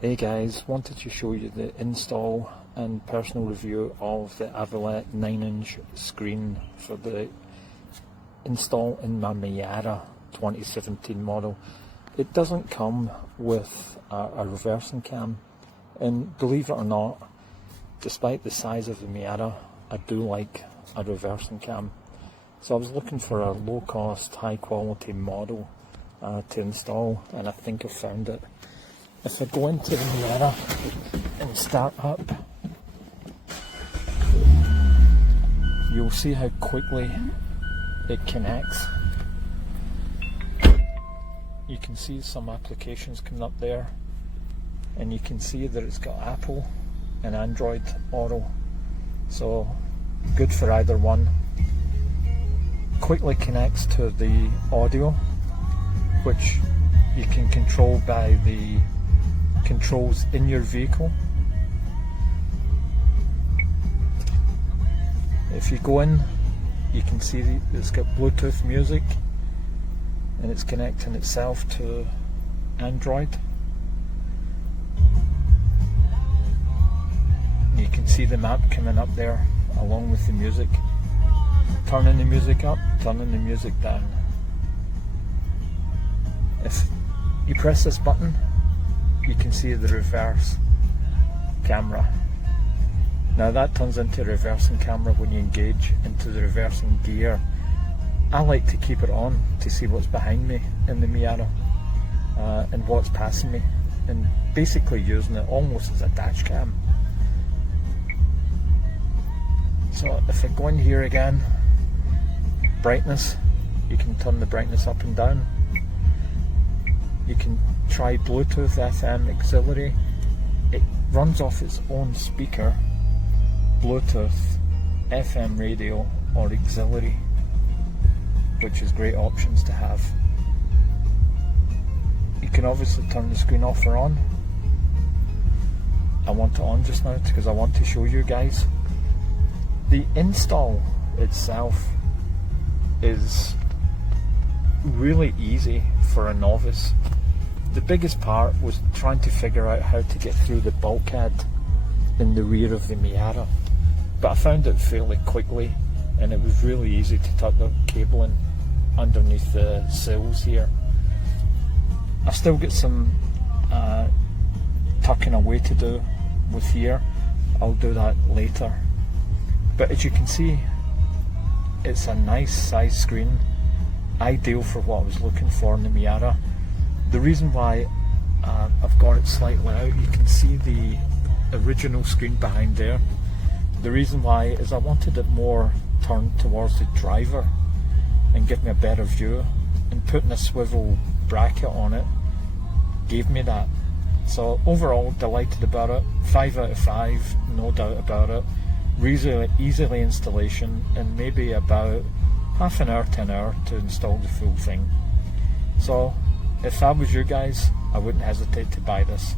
Hey guys, wanted to show you the install and personal review of the Avylet 9-inch screen for the install in my Miata 2017 model. It doesn't come with a reversing cam, and believe it or not, despite the size of the Miata, I do like a reversing cam. So I was looking for a low cost, high quality model to install, and I think I found it. If I go into the Miata and start up, you'll see how quickly it connects. You can see some applications coming up there, and you can see that it's got Apple and Android Auto, so good for either one. Quickly connects to the audio, which you can control by the controls in your vehicle. If you go in, you can see it's got Bluetooth music, and it's connecting itself to Android. You can see the map coming up there along with the music. Turning the music up, turning the music down. If you press this button, you can see the reverse camera. Now that turns into a reversing camera when you engage into the reversing gear. I like to keep it on to see what's behind me in the Miata and what's passing me, and basically using it almost as a dash cam. So if I go in here again, brightness, you can turn the brightness up and down. You can try Bluetooth FM auxiliary. It runs off its own speaker, Bluetooth, FM radio or auxiliary, which is great options to have. You can obviously turn the screen off or on. I want it on just now because I want to show you guys. The install itself is really easy for a novice. The biggest part was trying to figure out how to get through the bulkhead in the rear of the Miata, but I found it fairly quickly, and it was really easy to tuck the cable in underneath the sills here. I've still got some tucking away to do with here. I'll do that later. But as you can see, it's a nice size screen, ideal for what I was looking for in the Miata. The reason why I've got it slightly out, you can see the original screen behind there. The reason why is I wanted it more turned towards the driver and give me a better view, and putting a swivel bracket on it gave me that. So overall, delighted about it. 5 out of 5, no doubt about it. Easily installation, and maybe about half an hour to an hour to install the full thing. So if I was you guys, I wouldn't hesitate to buy this.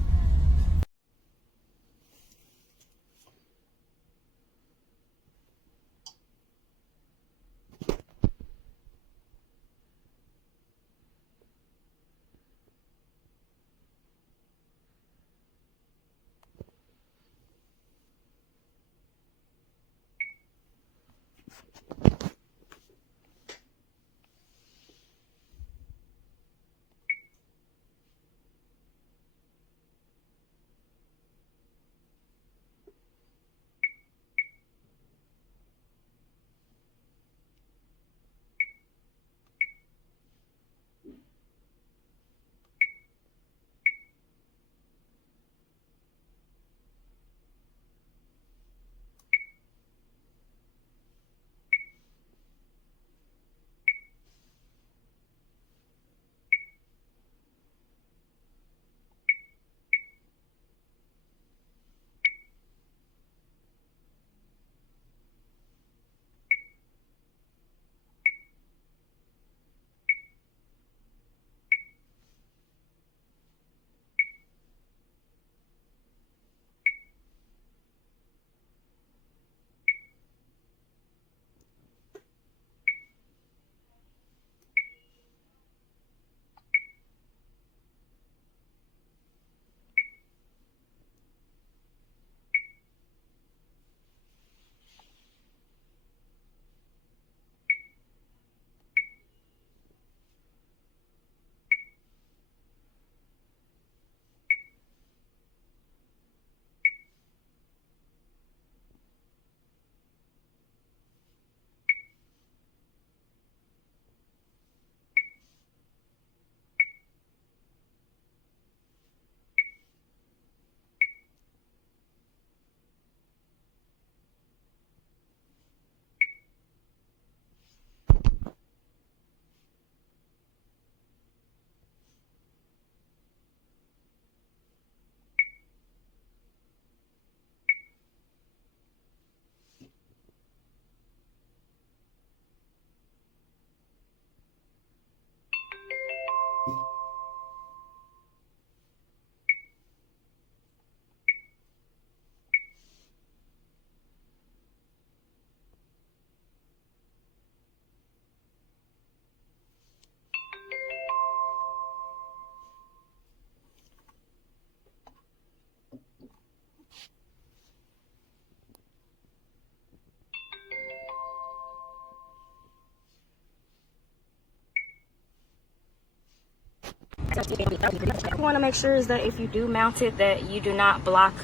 You want to make sure is that if you do mount it, that you do not block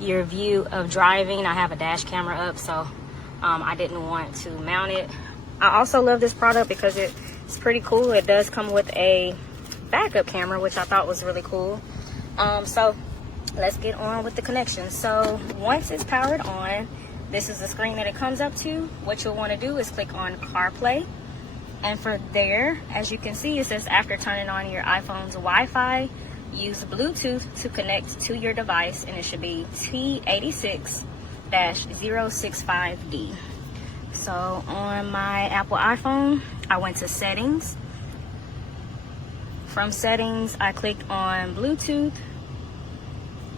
your view of driving. I have a dash camera up, so I didn't want to mount it. I also love this product because it's pretty cool. It does come with a backup camera, which I thought was really cool. So let's get on with the connection. So once it's powered on, this is the screen that it comes up to. What you'll want to do is click on CarPlay. And for there, as you can see, it says after turning on your iPhone's Wi-Fi, use Bluetooth to connect to your device, and it should be T86-065D. So on my Apple iPhone, I went to settings. From settings, I clicked on Bluetooth,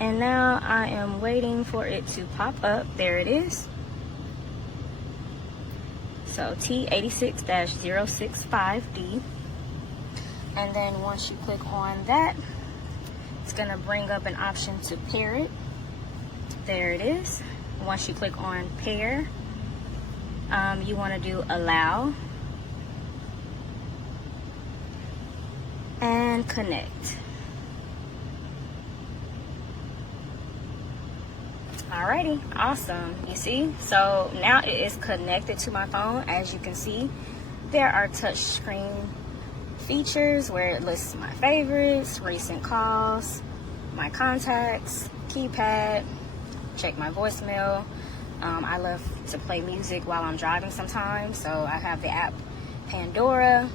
and now I am waiting for it to pop up. There it is. So T86-065D. And then once you click on that, it's gonna bring up an option to pair it. There it is. Once you click on pair, you wanna do allow and connect. Alrighty, awesome. You see, so now it is connected to my phone. As you can see, there are touch screen features where it lists my favorites, recent calls, my contacts, keypad, check my voicemail. I love to play music while I'm driving sometimes, so I have the app Pandora.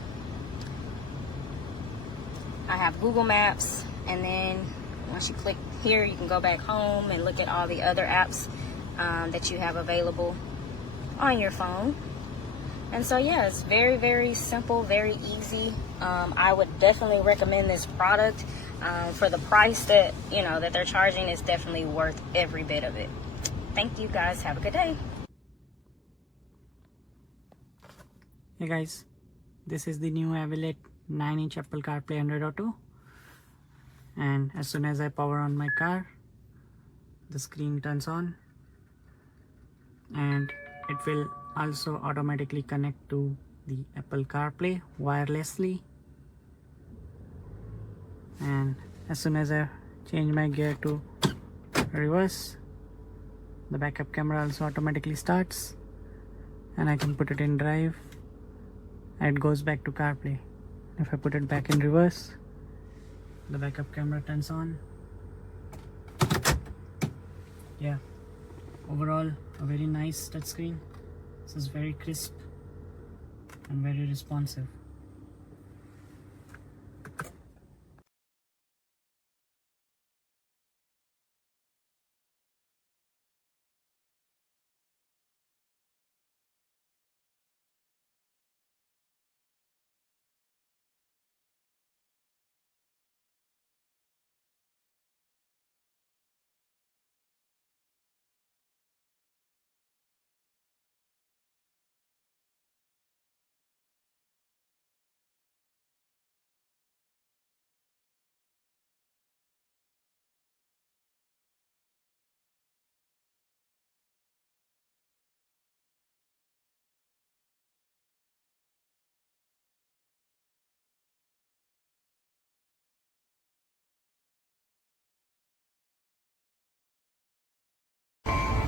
I have Google Maps, and then once you click here, you can go back home and look at all the other apps that you have available on your phone. And so yeah, it's very, very simple, very easy. I would definitely recommend this product. For the price that, you know, that they're charging, it's definitely worth every bit of it. Thank you guys. Have a good day. Hey guys, this is the new Avylet 9-inch Apple CarPlay Android Auto, and as soon as I power on my car, the screen turns on, and it will also automatically connect to the Apple CarPlay wirelessly. And as soon as I change my gear to reverse, the backup camera also automatically starts, and I can put it in drive and it goes back to CarPlay. If I put it back in reverse, the backup camera turns on. Yeah, overall a very nice touchscreen. This is very crisp and very responsive.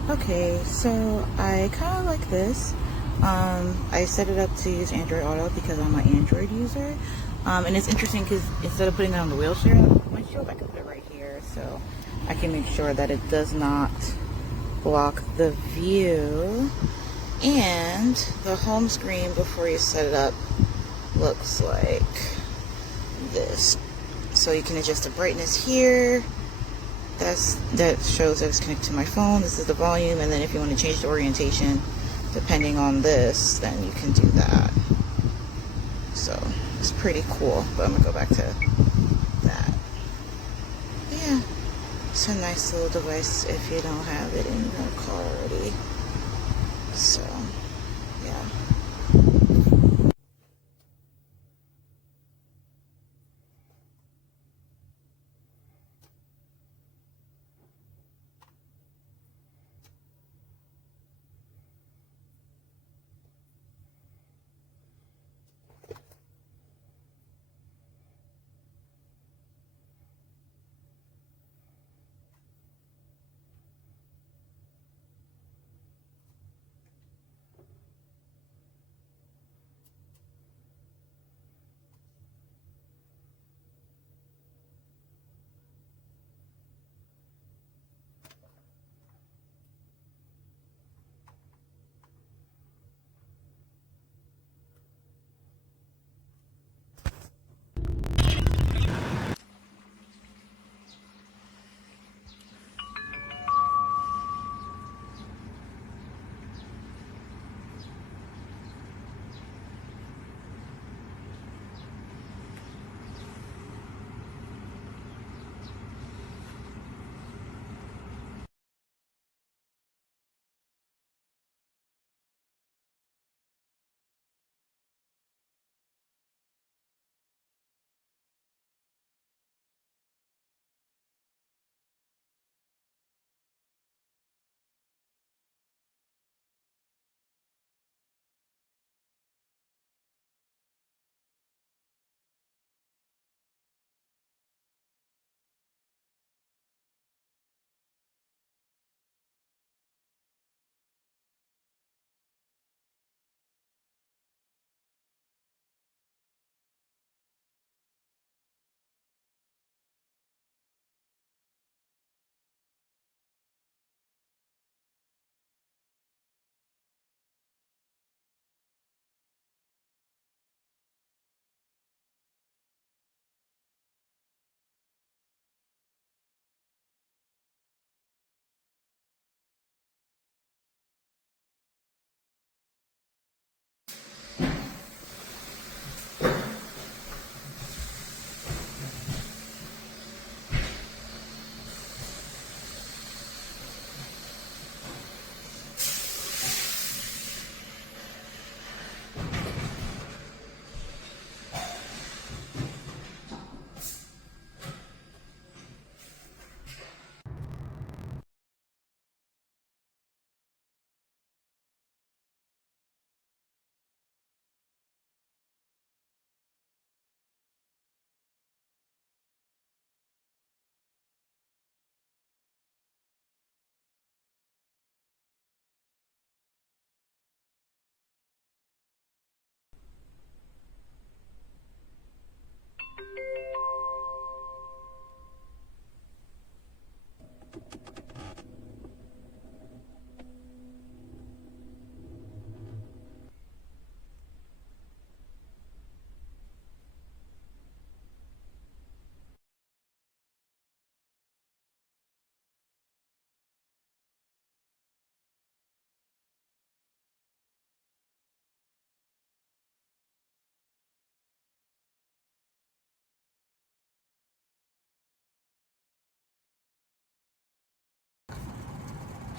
Okay, so I kind of like this. I set it up to use Android Auto because I'm an Android user. And it's interesting because instead of putting it on the wheelchair, my shield, I can put it right here, so I can make sure that it does not block the view. And the home screen before you set it up looks like this. So you can adjust the brightness here. That shows that it's connected to my phone. This is the volume, and then if you want to change the orientation depending on this, then you can do that. So it's pretty cool, but I'm gonna go back to that. Yeah, it's a nice little device if you don't have it in your car already. So yeah.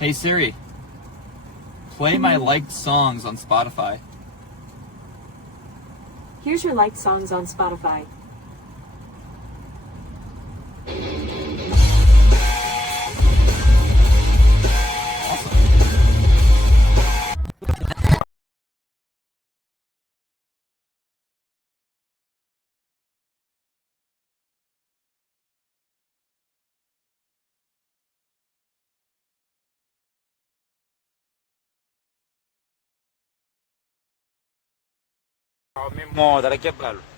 Hey Siri, play my liked songs on Spotify. Here's your liked songs on Spotify. Mismo, dale que hablarlo.